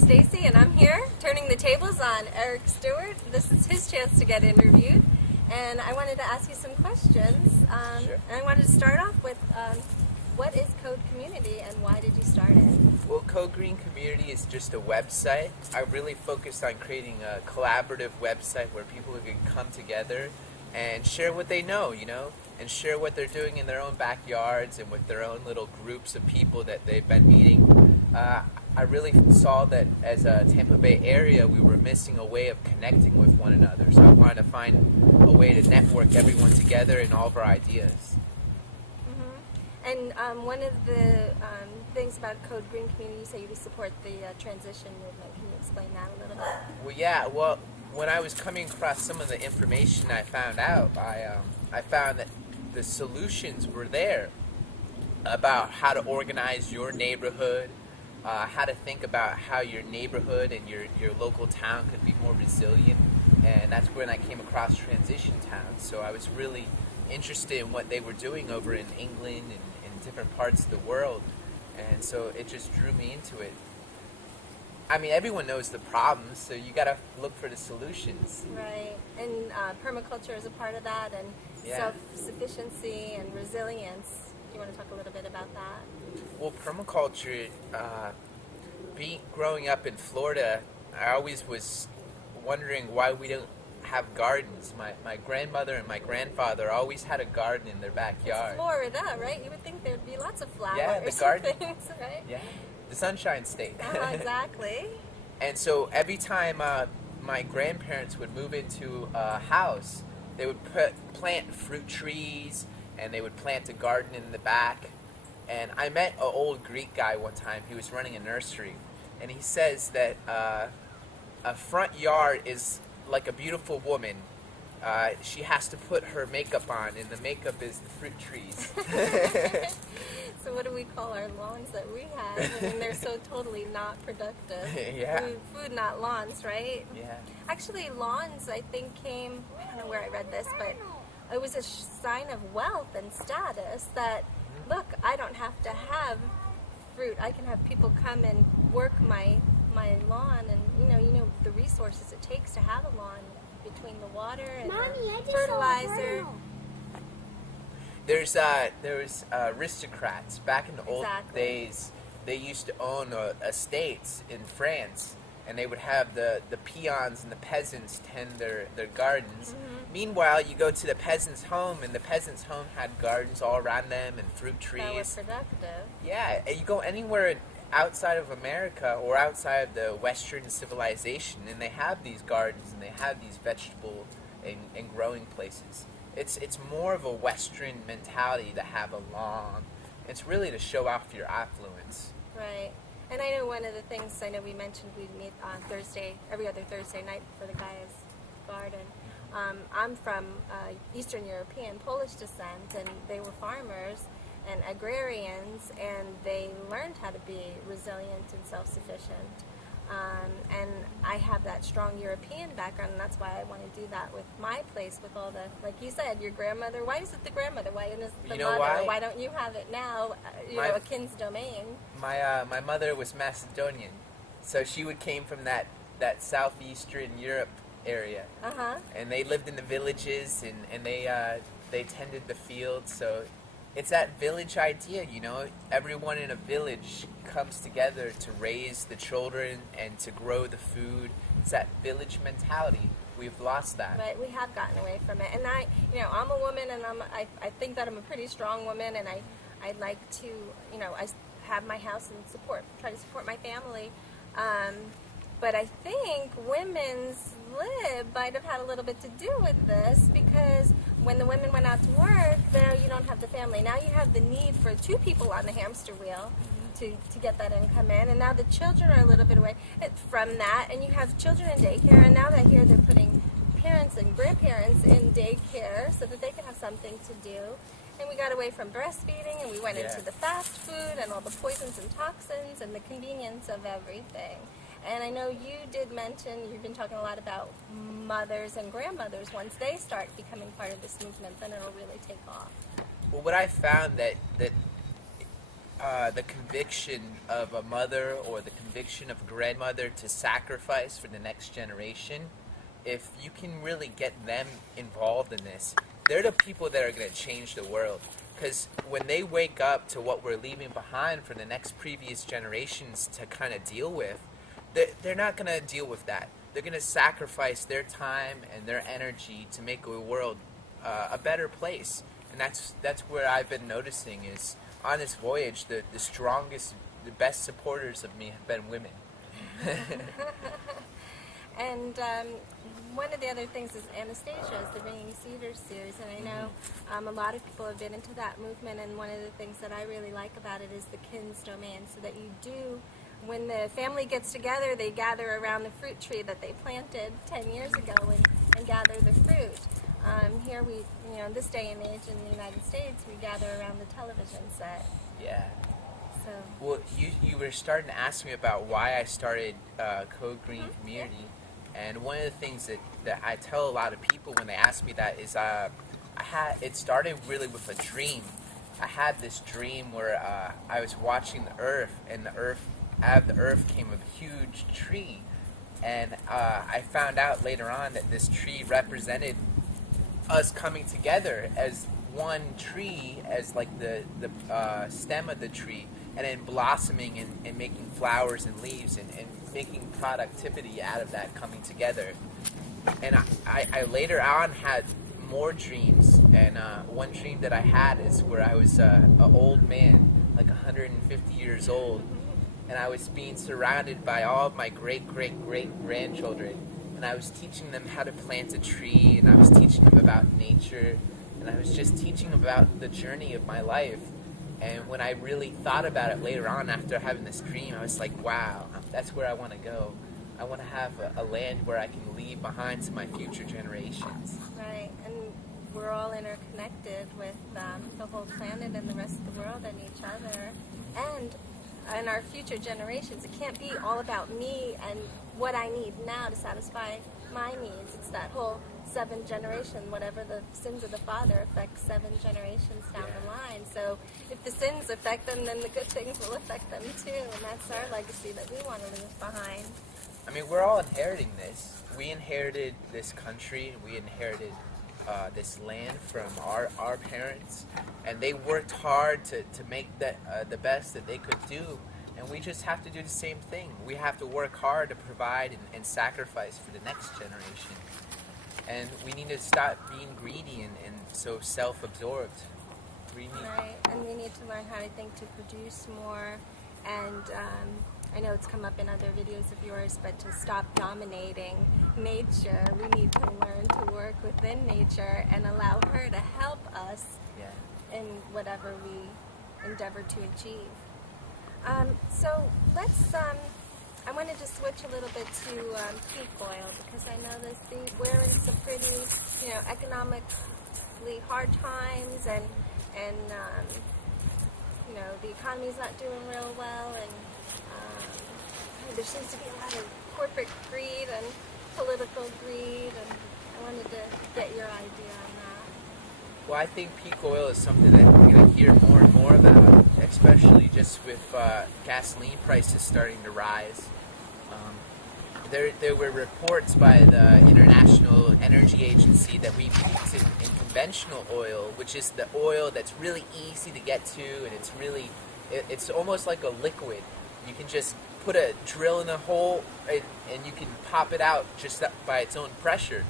Stacy, and I'm here turning the tables on Eric Stewart. This is his chance to get interviewed, and I wanted to ask you some questions. Sure. And I wanted to start off with, what is Code Community, and why did you start it? Well, Code Green Community is just a website. I really focused on creating a collaborative website where people can come together and share what they know, and share what they're doing in their own backyards and with their own little groups of people that they've been meeting. I really saw that as a Tampa Bay area, we were missing a way of connecting with one another. So I wanted to find a way to network everyone together and all of our ideas. And one of the things about Code Green Community, you say you support the transition movement. Can you explain that a little bit? Well, when I was coming across some of the information I found out, I found that the solutions were there about how to organize your neighborhood, how to think about how your neighborhood and your local town could be more resilient. And that's when I came across transition towns. So I was really interested in what they were doing over in England and in different parts of the world. And so it just drew me into it. I mean, everyone knows the problems, so you got to look for the solutions. Right. And permaculture is a part of that, and self-sufficiency and resilience. You want to talk a little bit about that? Well, permaculture, growing up in Florida, I always was wondering why we don't have gardens. My grandmother and my grandfather always had a garden in their backyard. It's Florida, right? You would think there'd be lots of flowers. Yeah, the garden. Things, right? Yeah, the Sunshine State. Exactly. And so every time my grandparents would move into a house, they would plant fruit trees, and they would plant a garden in the back. And I met an old Greek guy one time. He was running a nursery, and he says that a front yard is like a beautiful woman. She has to put her makeup on, and the makeup is the fruit trees. So what do we call our lawns that we have? I mean, they're so totally not productive. Yeah. Food, not lawns, right? Yeah. Actually, lawns, I think, came, I don't know where I read this, but it was a sign of wealth and status that, look, I don't have to have fruit. I can have people come and work my lawn, and you know the resources it takes to have a lawn between the water and the fertilizer. There was aristocrats back in the old days. They used to own estates in France, and they would have the peons and the peasants tend their gardens. Meanwhile, you go to the peasant's home, and the peasant's home had gardens all around them and fruit trees. That was productive. Yeah, and you go anywhere outside of America or outside of the Western civilization, and they have these gardens and they have these vegetable and growing places. It's more of a Western mentality to have a lawn. It's really to show off your affluence. Right. And I know one of the things, we mentioned we'd meet on every other Thursday night for the Guy's Garden. I'm from Eastern European, Polish descent, and they were farmers and agrarians, and they learned how to be resilient and self-sufficient. And I have that strong European background, and that's why I want to do that with my place, with all the, like you said, your grandmother. Why is it the grandmother? Why isn't it the mother? Why don't you have it now, a kin's domain? My mother was Macedonian, so she came from that southeastern Europe area. And they lived in the villages, and they tended the fields, so it's that village idea, everyone in a village comes together to raise the children and to grow the food. It's that village mentality. We've lost that. Right, we have gotten away from it. And I'm a woman, and I think that I'm a pretty strong woman, and I like to, I have my house and try to support my family. But I think women's lib might have had a little bit to do with this, because when the women went out to work, there you don't have the family. Now you have the need for two people on the hamster wheel to get that income in, and now the children are a little bit away from that, and you have children in daycare, and now I hear they're putting parents and grandparents in daycare so that they can have something to do. And we got away from breastfeeding, and we went into the fast food and all the poisons and toxins and the convenience of everything. And I know you did mention, you've been talking a lot about mothers and grandmothers. Once they start becoming part of this movement, then it'll really take off. Well, what I found that the conviction of a mother or the conviction of a grandmother to sacrifice for the next generation, if you can really get them involved in this, they're the people that are going to change the world. Because when they wake up to what we're leaving behind for the next previous generations to kind of deal with, they're not going to deal with that. They're going to sacrifice their time and their energy to make a world a better place. And that's where I've been noticing is on this voyage, the strongest, the best supporters of me have been women. And one of the other things is Anastasia, is the Ringing Cedars series, and I know a lot of people have been into that movement, and one of the things that I really like about it is the kin's domain, so that you do, when the family gets together, they gather around the fruit tree that they planted 10 years ago and gather the fruit. Here we, in this day and age in the United States, we gather around the television set. Yeah. So. Well, you were starting to ask me about why I started Code Green Community, and one of the things that I tell a lot of people when they ask me that is it started really with a dream. I had this dream where I was watching the earth, and out of the earth came a huge tree, and I found out later on that this tree represented us coming together as one tree, as like the stem of the tree, and then blossoming and making flowers and leaves and making productivity out of that coming together. And I later on had more dreams, and one dream that I had is where I was an old man, like 150 years old, and I was being surrounded by all of my great-great-great-grandchildren, and I was teaching them how to plant a tree, and I was teaching them about nature, and I was just teaching about the journey of my life. And when I really thought about it later on after having this dream, I was like, wow, that's where I want to go. I want to have a land where I can leave behind to my future generations. Right, and we're all interconnected with the whole planet and the rest of the world and each other. And our future generations, it can't be all about me and what I need now to satisfy my needs. It's that whole 7 generation, whatever the sins of the father affect 7 generations down the line. So if the sins affect them, then the good things will affect them too, and that's our legacy that we want to leave behind. I mean, we're all inheriting this. We inherited this country, we inherited this land from our parents, and they worked hard to make the best that they could do, and we just have to do the same thing. We have to work hard to provide and sacrifice for the next generation. And we need to stop being greedy and so self-absorbed. Right, and we need to learn how to think to produce more, and I know it's come up in other videos of yours, but to stop dominating nature, we need to learn to work within nature and allow her to help us in whatever we endeavor to achieve. So let's, I wanted to switch a little bit to peak oil, because I know that we're in some pretty, economically hard times, and the economy's not doing real well, and there seems to be a lot of corporate greed and political greed, and I wanted to get your idea on that. Well, I think peak oil is something that we're going to hear more and more about, especially just with gasoline prices starting to rise. There were reports by the International Energy Agency that we peaked in conventional oil, which is the oil that's really easy to get to, and it's almost like a liquid. You can just put a drill in a hole and you can pop it out just by its own pressure.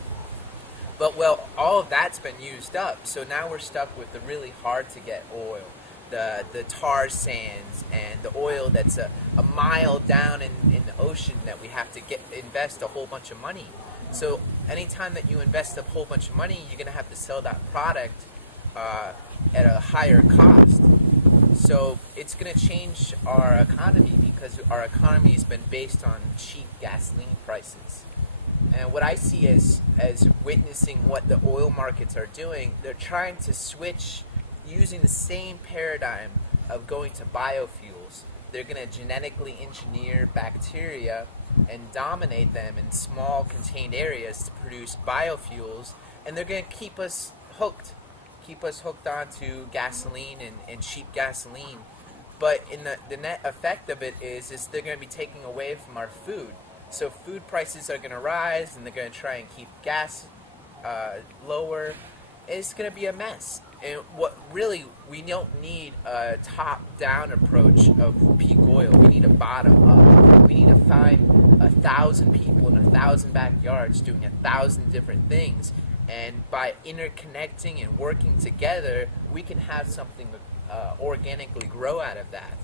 But all of that's been used up, so now we're stuck with the really hard to get oil, the tar sands, and the oil that's a mile down in the ocean that we have to invest a whole bunch of money. So anytime that you invest a whole bunch of money, you're going to have to sell that product at a higher cost. So it's going to change our economy, because our economy has been based on cheap gasoline prices. And what I see as witnessing what the oil markets are doing, they're trying to switch using the same paradigm of going to biofuels. They're going to genetically engineer bacteria and dominate them in small contained areas to produce biofuels, and they're going to keep us hooked onto gasoline and cheap gasoline. But in the net effect of it is they're going to be taking away from our food. So food prices are going to rise, and they're going to try and keep gas lower. It's going to be a mess. And what really, we don't need a top-down approach of peak oil. We need a bottom-up. We need to find 1,000 people in 1,000 backyards doing 1,000 different things. And by interconnecting and working together, we can have something organically grow out of that.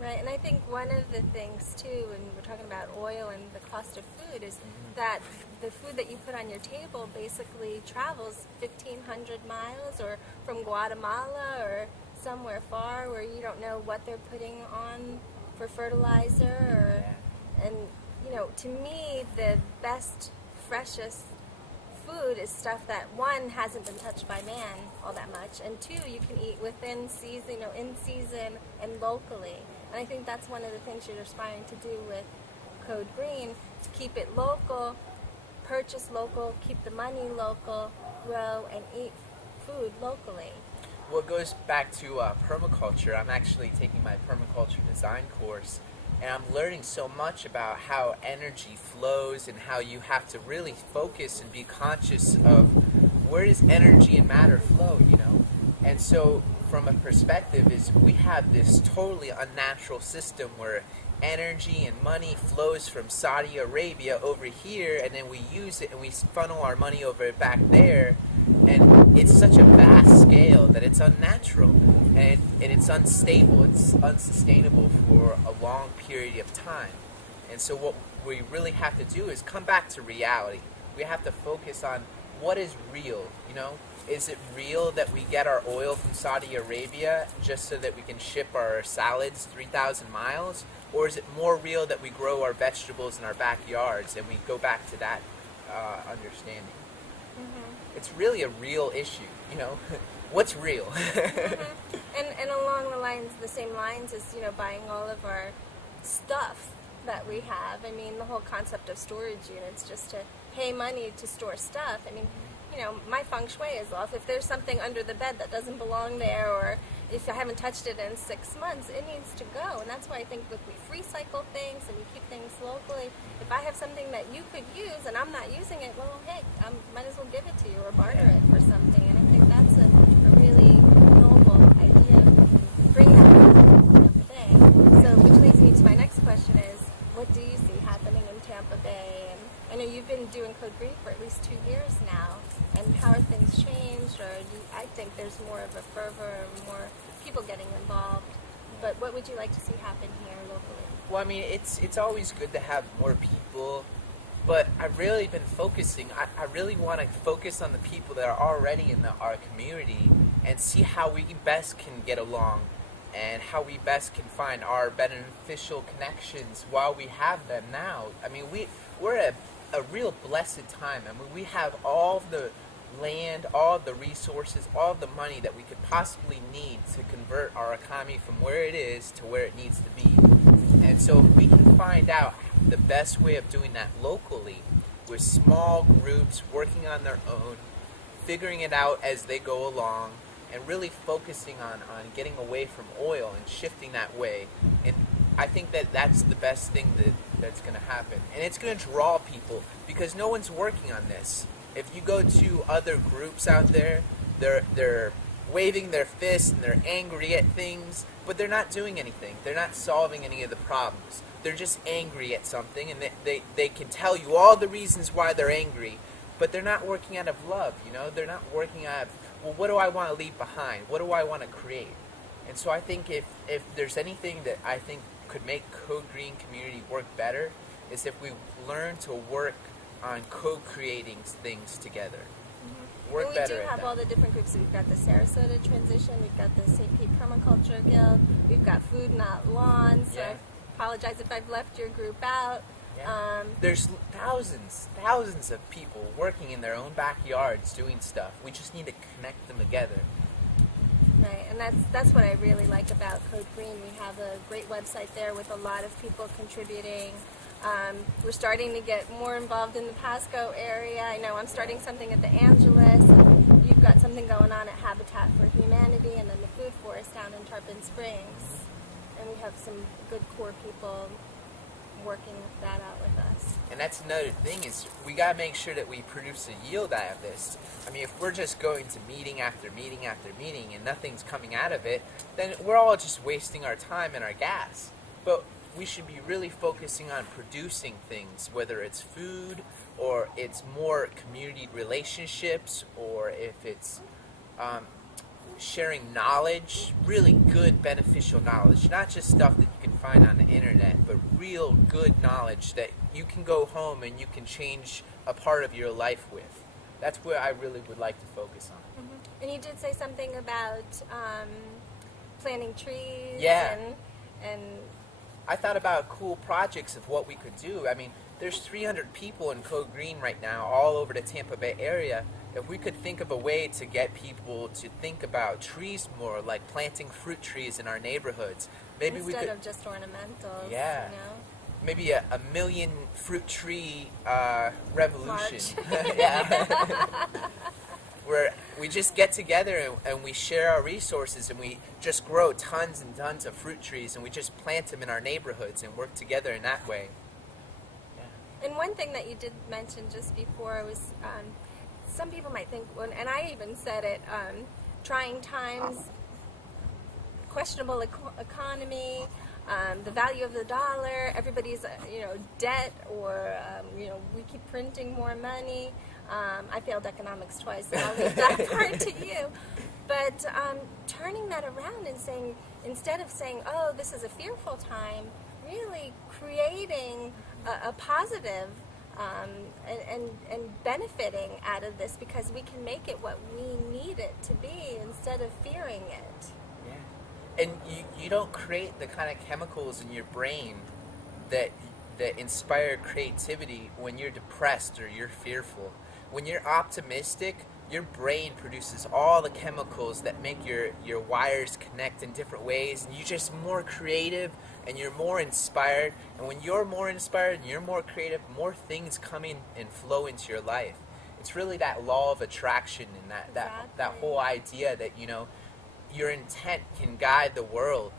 Right, and I think one of the things too, when we're talking about oil and the cost of food, is that the food that you put on your table basically travels 1,500 miles, or from Guatemala or somewhere far where you don't know what they're putting on for fertilizer. And to me, the best, freshest food is stuff that, one, hasn't been touched by man all that much, and two, you can eat within season, in season and locally. And I think that's one of the things you're aspiring to do with Code Green, to keep it local, purchase local, keep the money local, grow and eat food locally. Well, it goes back to permaculture. I'm actually taking my permaculture design course, and I'm learning so much about how energy flows and how you have to really focus and be conscious of where does energy and matter flow, And so from a perspective is we have this totally unnatural system where energy and money flows from Saudi Arabia over here, and then we use it and we funnel our money over back there, and it's such a vast scale that it's unnatural, and it's unstable, it's unsustainable for a long period of time. And so what we really have to do is come back to reality. We have to focus on what is real, Is it real that we get our oil from Saudi Arabia just so that we can ship our salads 3,000 miles? Or is it more real that we grow our vegetables in our backyards, and we go back to that understanding? Mm-hmm. It's really a real issue, What's real? Mm-hmm. And along the same lines as, buying all of our stuff that we have. I mean, the whole concept of storage units, just to pay money to store stuff. I mean, my feng shui is off. If there's something under the bed that doesn't belong there, or if I haven't touched it in 6 months, it needs to go. And that's why I think if we recycle things and we keep things locally, if I have something that you could use and I'm not using it, well, hey, I might as well give it to you or barter it for something. And I think that's a really noble idea. Bring that to Tampa Bay. So, which leads me to my next question is, what do you see happening in Tampa Bay? And I know you've been doing Code Green for at least 2 years now. And how are things changed? Or I think there's more of a fervor, more people getting involved. But what would you like to see happen here locally? Well, I mean, it's always good to have more people, but I've really been focusing. I really want to focus on the people that are already in our community and see how we best can get along and how we best can find our beneficial connections while we have them now. I mean, we're at a real blessed time. I mean, we have all the land, all the resources, all the money that we could possibly need to convert our economy from where it is to where it needs to be. And so if we can find out the best way of doing that locally, with small groups working on their own, figuring it out as they go along, and really focusing on getting away from oil and shifting that way. And I think that's the best thing that's going to happen. And it's going to draw people, because no one's working on this. If you go to other groups out there, they're waving their fists and they're angry at things, but they're not doing anything. They're not solving any of the problems. They're just angry at something, and they can tell you all the reasons why they're angry, but they're not working out of love, They're not working out of, well, what do I want to leave behind? What do I want to create? And so I think if there's anything that I think could make Code Green community work better, is if we learn to work on co-creating things together. Mm-hmm. Work better at that. We do have all the different groups. We've got the Sarasota Transition, we've got the St. Pete Permaculture Guild, we've got Food Not Lawns, so I apologize if I've left your group out. Yeah. There's thousands of people working in their own backyards doing stuff. We just need to connect them together. Right, and that's what I really like about Code Green. We have a great website there with a lot of people contributing. We're starting to get more involved in the Pasco area. I know I'm starting something at the Angelus, and you've got got something going on at Habitat for Humanity and then the Food Forest down in Tarpon Springs. And we have some good core people working that out with us. And that's another thing, is we got to make sure that we produce a yield out of this. I mean, if we're just going to meeting after meeting after meeting and nothing's coming out of it, then we're all just wasting our time and our gas. But we should be really focusing on producing things, whether it's food or it's more community relationships, or if it's sharing knowledge, really good beneficial knowledge, not just stuff that you can find on the internet, but real good knowledge that you can go home and you can change a part of your life with. That's where I really would like to focus on. Mm-hmm. And you did say something about planting trees. Yeah. And I thought about cool projects of what we could do. I mean, there's 300 people in Code Green right now all over the Tampa Bay area. If we could think of a way to get people to think about trees more, like planting fruit trees in our neighborhoods, maybe instead we could, of just ornamentals. Yeah. You know? Maybe a million fruit tree revolution. March. Yeah. Where we just get together and we share our resources and we just grow tons and tons of fruit trees and we just plant them in our neighborhoods and work together in that way. Yeah. And one thing that you did mention just before was some people might think, and I even said it, trying times, questionable economy, the value of the dollar, everybody's debt, or we keep printing more money. I failed economics twice, and I'll leave that part to you. But turning that around and saying, instead of saying, oh, this is a fearful time, really creating a positive and benefiting out of this, because we can make it what we need it to be instead of fearing it. Yeah. And you don't create the kind of chemicals in your brain that inspire creativity when you're depressed or you're fearful. When you're optimistic, your brain produces all the chemicals that make your wires connect in different ways, and you're just more creative and you're more inspired. And when you're more inspired and you're more creative, more things come in and flow into your life. It's really that law of attraction and that whole idea that, your intent can guide the world.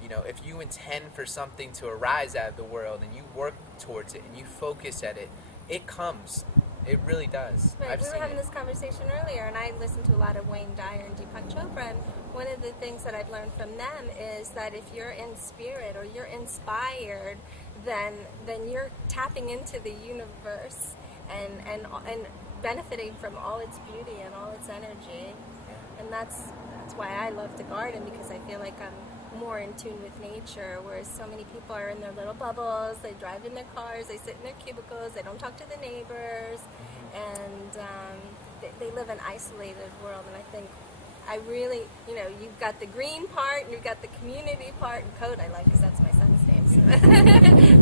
If you intend for something to arise out of the world and you work towards it and you focus at it, it comes. It really does. Right. We were having this conversation earlier, and I listened to a lot of Wayne Dyer and Deepak Chopra, and one of the things that I've learned from them is that if you're in spirit or you're inspired, then you're tapping into the universe and benefiting from all its beauty and all its energy. And that's why I love to garden, because I feel like I'm more in tune with nature, whereas so many people are in their little bubbles, they drive in their cars, they sit in their cubicles, they don't talk to the neighbors, and they live an isolated world. And I think I really, you've got the green part and you've got the community part, and Code I like because that's my son's name, so.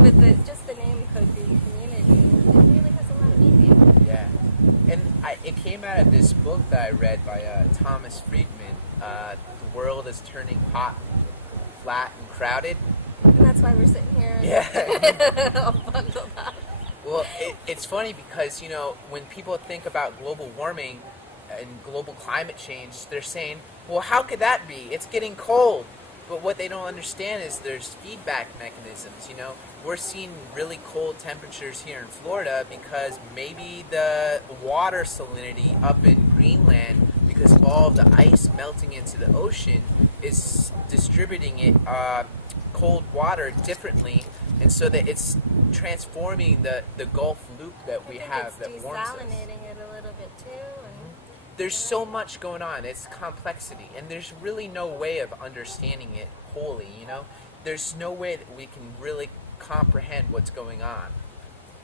But just the name Code Green Community, it really has a lot of meaning. Yeah. And it came out of this book that I read by Thomas Friedman, The World is Turning Hot, Flat, and Crowded. And that's why we're sitting here. Yeah. All bundled up. Well, it's funny because, when people think about global warming and global climate change, they're saying, well, how could that be? It's getting cold. But what they don't understand is there's feedback mechanisms, We're seeing really cold temperatures here in Florida because maybe the water salinity up in Greenland, because of all of the ice melting into the ocean, is distributing it cold water differently, and so that it's transforming the Gulf loop that we have that warms us. Desalinating it a little bit too. And there's so much going on. It's complexity, and there's really no way of understanding it wholly, There's no way that we can really comprehend what's going on.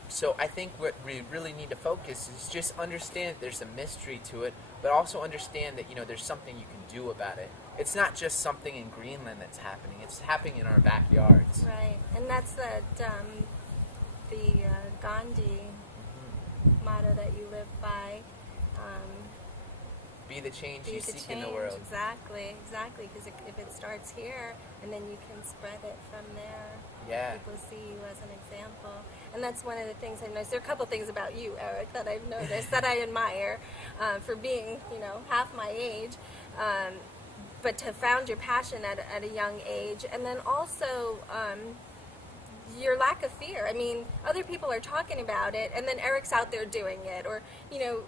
So I think what we really need to focus is just understand that there's a mystery to it, but also understand that, there's something you can do about it. It's not just something in Greenland that's happening. It's happening in our backyards. Right. And that's the Gandhi motto that you live by. be the change Be you the seek in change. the world. Exactly. Because if it starts here, and then you can spread it from there. Yeah. People see you as an example. And that's one of the things I've noticed. There are a couple things about you, Eric, that I've noticed that I admire for being, half my age. But to found your passion at a young age, and then also your lack of fear. I mean, other people are talking about it, and then Eric's out there doing it. Or, you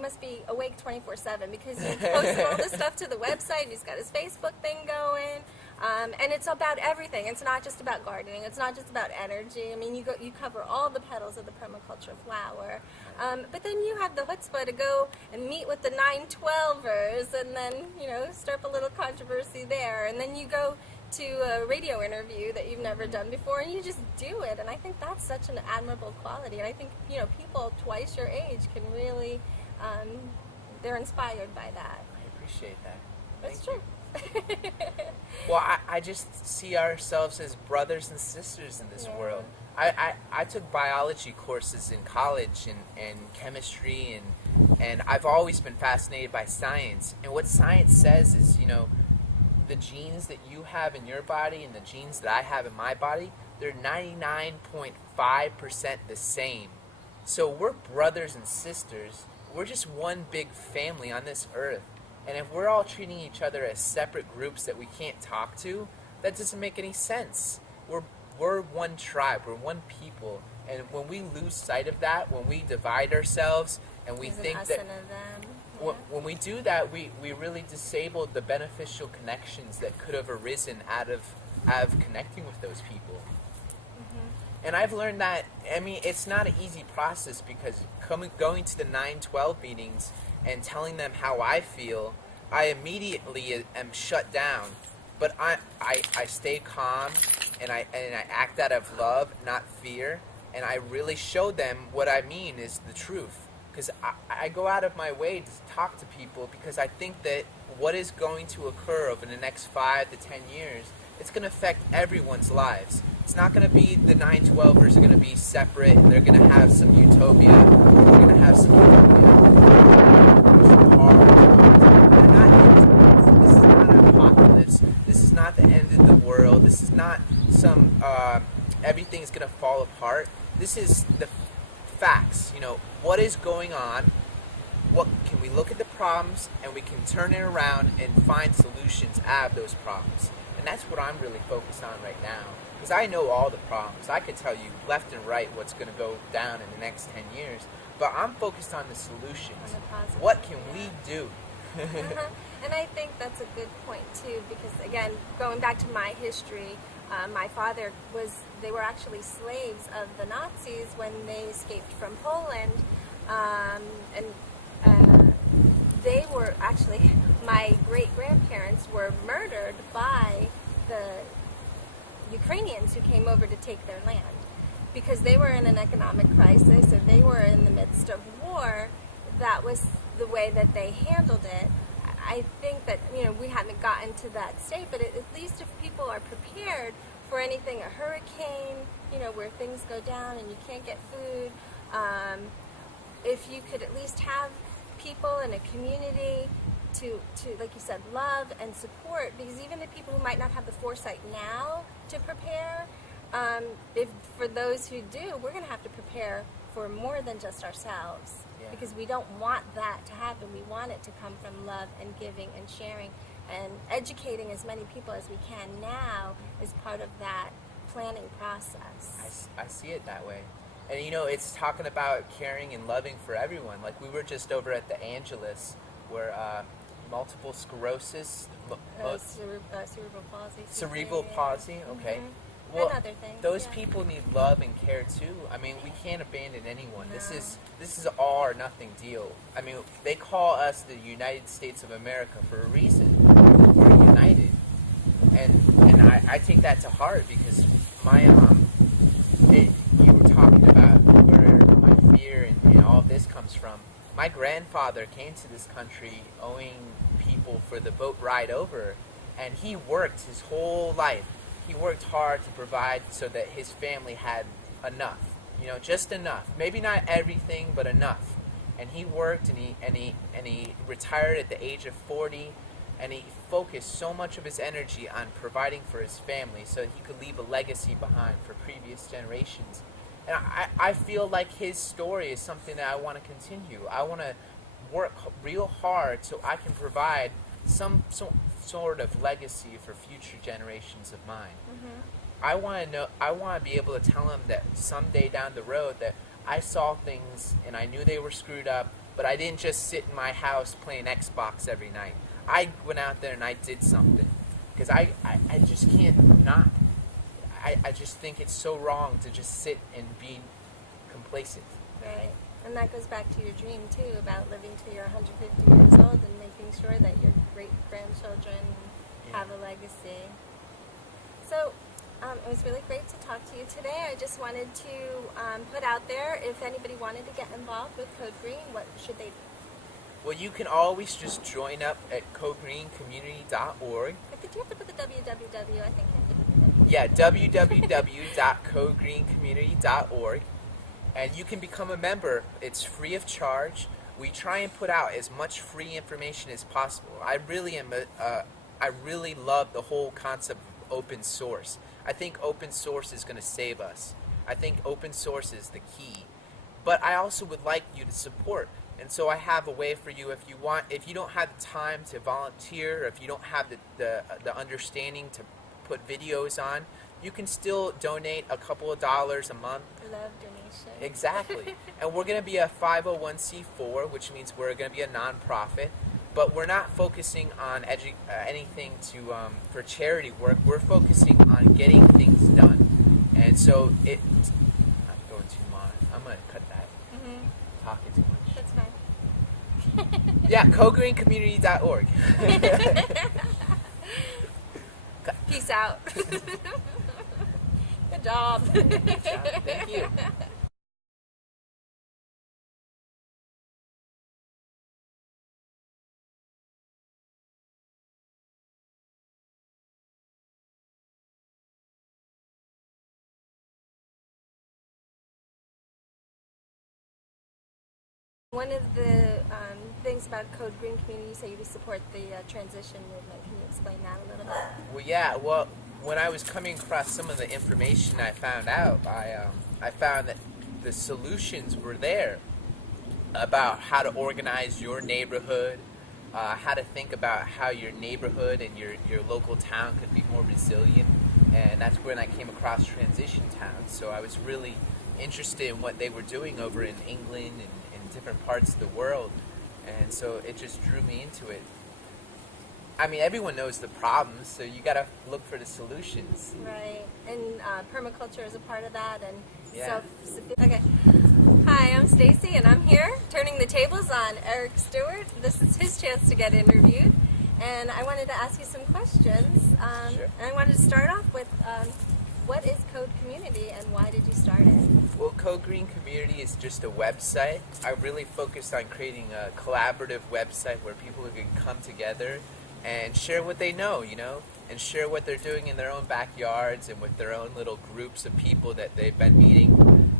must be awake 24/7 because he's posting all this stuff to the website. He's got his Facebook thing going. And it's about everything. It's not just about gardening. It's not just about energy. I mean, you cover all the petals of the permaculture flower. But then you have the chutzpah to go and meet with the 912ers and then, stir up a little controversy there. And then you go to a radio interview that you've never done before and you just do it. And I think that's such an admirable quality. And I think, people twice your age can really, they're inspired by that. I appreciate that. That's Thank true. you. Well, I just see ourselves as brothers and sisters in this world. I took biology courses in college and chemistry and I've always been fascinated by science. And what science says is, the genes that you have in your body and the genes that I have in my body, they're 99.5% the same. So we're brothers and sisters. We're just one big family on this earth. And if we're all treating each other as separate groups that we can't talk to, that doesn't make any sense. We're one tribe, we're one people, and when we lose sight of that, when we divide ourselves, and we think us that and a them. when we do that, we really disabled the beneficial connections that could have arisen out of connecting with those people. And I've learned that, it's not an easy process because going to the 912 meetings and telling them how I feel, I immediately am shut down. But I stay calm and I act out of love, not fear. And I really show them what I mean is the truth. Because I go out of my way to talk to people because I think that what is going to occur over the next 5 to 10 years, it's going to affect everyone's lives. It's not going to be the 912ers are going to be separate and they're going to have some utopia. They're going to have some utopia. This is not an apocalypse. This is not the end of the world. This is not some everything's going to fall apart. This is the facts. What is going on? What can we look at the problems and we can turn it around and find solutions out of those problems? And that's what I'm really focused on right now. Because I know all the problems. I could tell you left and right what's going to go down in the next 10 years. But I'm focused on the solutions. What can we do? And I think that's a good point, too. Because, again, going back to my history, my father they were actually slaves of the Nazis when they escaped from Poland. They were actually, my great-grandparents were murdered by the Ukrainians who came over to take their land. Because they were in an economic crisis and they were in the midst of war, that was the way that they handled it. I think that, we haven't gotten to that state, but at least if people are prepared for anything, a hurricane, where things go down and you can't get food, if you could at least have people in a community to like you said, love and support, because even the people who might not have the foresight now to prepare, if for those who do, we're going to have to prepare for more than just ourselves, because we don't want that to happen. We want it to come from love and giving and sharing and educating as many people as we can now is part of that planning process. I see it that way. And it's talking about caring and loving for everyone. Like we were just over at the Angelus where multiple sclerosis, cerebral palsy. Cerebral palsy, okay. Mm-hmm. Well, and other things, those people need love and care too. We can't abandon anyone. No. This is all or nothing deal. They call us the United States of America for a reason. We're united, and I take that to heart because you were talking about where my fear and all of this comes from. My grandfather came to this country owing people for the boat ride over, and he worked his whole life. He worked hard to provide so that his family had enough, just enough. Maybe not everything, but enough. and he worked, and he retired at the age of 40, and he focused so much of his energy on providing for his family so he could leave a legacy behind for previous generations. And I feel like his story is something that I want to continue. I want to work real hard so I can provide some sort of legacy for future generations of mine. I want to be able to tell them that someday down the road that I saw things and I knew they were screwed up, but I didn't just sit in my house playing Xbox every night. I went out there and I did something, because I just can't not. I just think it's so wrong to just sit and be complacent. Right. And that goes back to your dream, too, about living till you're 150 years old and making sure that your great-grandchildren have a legacy. So, it was really great to talk to you today. I just wanted to put out there, if anybody wanted to get involved with Code Green, what should they do? Well, you can always just join up at codegreencommunity.org. Did you have to put the www? I think you have to put the www. Yeah, www.codegreencommunity.org. And you can become a member. It's free of charge. We try and put out as much free information as possible. I really love the whole concept of open source. I think open source is going to save us. I think open source is the key. But I also would like you to support. And so I have a way for you if you want. If you don't have the time to volunteer, or if you don't have the understanding to put videos on, you can still donate a couple of dollars a month. Love donation. Exactly. And we're going to be a 501c4, which means we're going to be a nonprofit. But we're not focusing on anything for charity work. We're focusing on getting things done. And so I'm going too much. I'm going to cut that. Talking too much. That's fine. Yeah, codegreencommunity.org. Peace out. Good job. Good job. Thank you. One of the things about Code Green Community, you say you support the transition movement. Can you explain that a little bit? Well, yeah. Well, when I was coming across some of the information I found out, I found that the solutions were there about how to organize your neighborhood, how to think about how your neighborhood and your local town could be more resilient. And that's when I came across transition towns. So I was really interested in what they were doing over in England and different parts of the world, and so it just drew me into it. I mean, everyone knows the problems, so you gotta look for the solutions. Right, and permaculture is a part of that, and Yeah. Okay. Hi, I'm Stacy, and I'm here turning the tables on Eric Stewart. This is his chance to get interviewed, and I wanted to ask you some questions. Sure. And I wanted to start off with, what is Code Community, and why did you start it? Well, Code Green Community is just a website. I really focused on creating a collaborative website where people can come together and share what they know, and share what they're doing in their own backyards and with their own little groups of people that they've been meeting.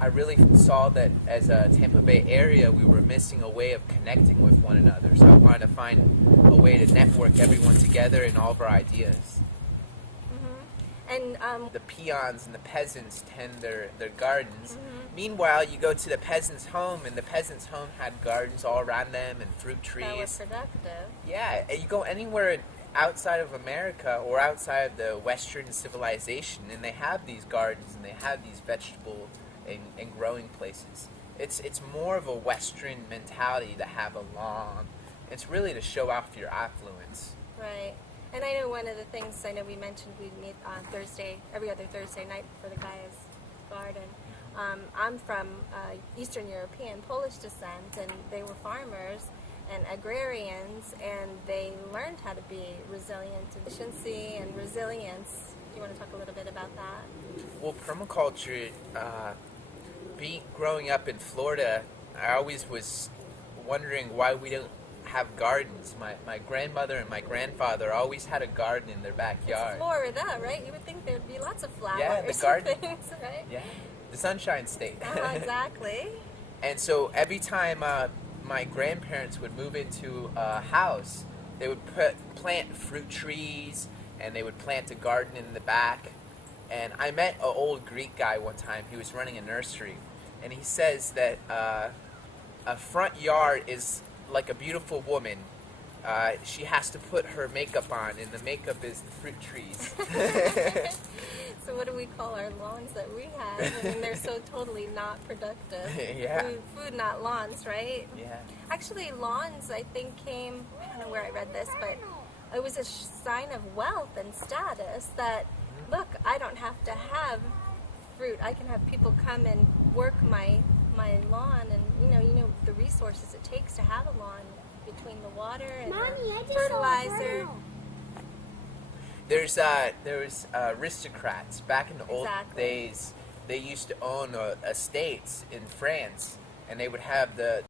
I really saw that as a Tampa Bay area, we were missing a way of connecting with one another. So I wanted to find a way to network everyone together and all of our ideas. And the peons and the peasants tend their gardens. Meanwhile, you go to the peasant's home, and the peasant's home had gardens all around them and fruit trees. that was productive. Yeah, you go anywhere outside of America or outside of the Western civilization, and they have these gardens and they have these vegetable and growing places. It's more of a Western mentality to have a lawn. It's really to show off your affluence. Right. And I know one of the things, we mentioned we meet on every other Thursday night for the Guy's Garden. I'm from Eastern European, Polish descent, and they were farmers and agrarians, and they learned how to be resilient, efficiency and resilience. Do you want to talk a little bit about that? Well, permaculture, growing up in Florida, I always was wondering why we don't have gardens. My grandmother and my grandfather always had a garden in their backyard. It's Florida, right? You would think there'd be lots of flowers. Yeah, the garden. Things, right? Yeah, the Sunshine State. Exactly. And so every time my grandparents would move into a house, they would plant fruit trees, and they would plant a garden in the back. And I met an old Greek guy one time. He was running a nursery, and he says that a front yard is like a beautiful woman. She has to put her makeup on, and the makeup is the fruit trees. So what do we call our lawns that we have? I mean, they're so totally not productive. Yeah. Food, not lawns, right? Yeah. Actually, lawns, I think, came, I don't know where I read this, but it was a sign of wealth and status that, look, I don't have to have fruit. I can have people come and work my lawn, and you know the resources it takes to have a lawn, between the water and the fertilizer. There was aristocrats back in the old days. They used to own estates in France, and they would have the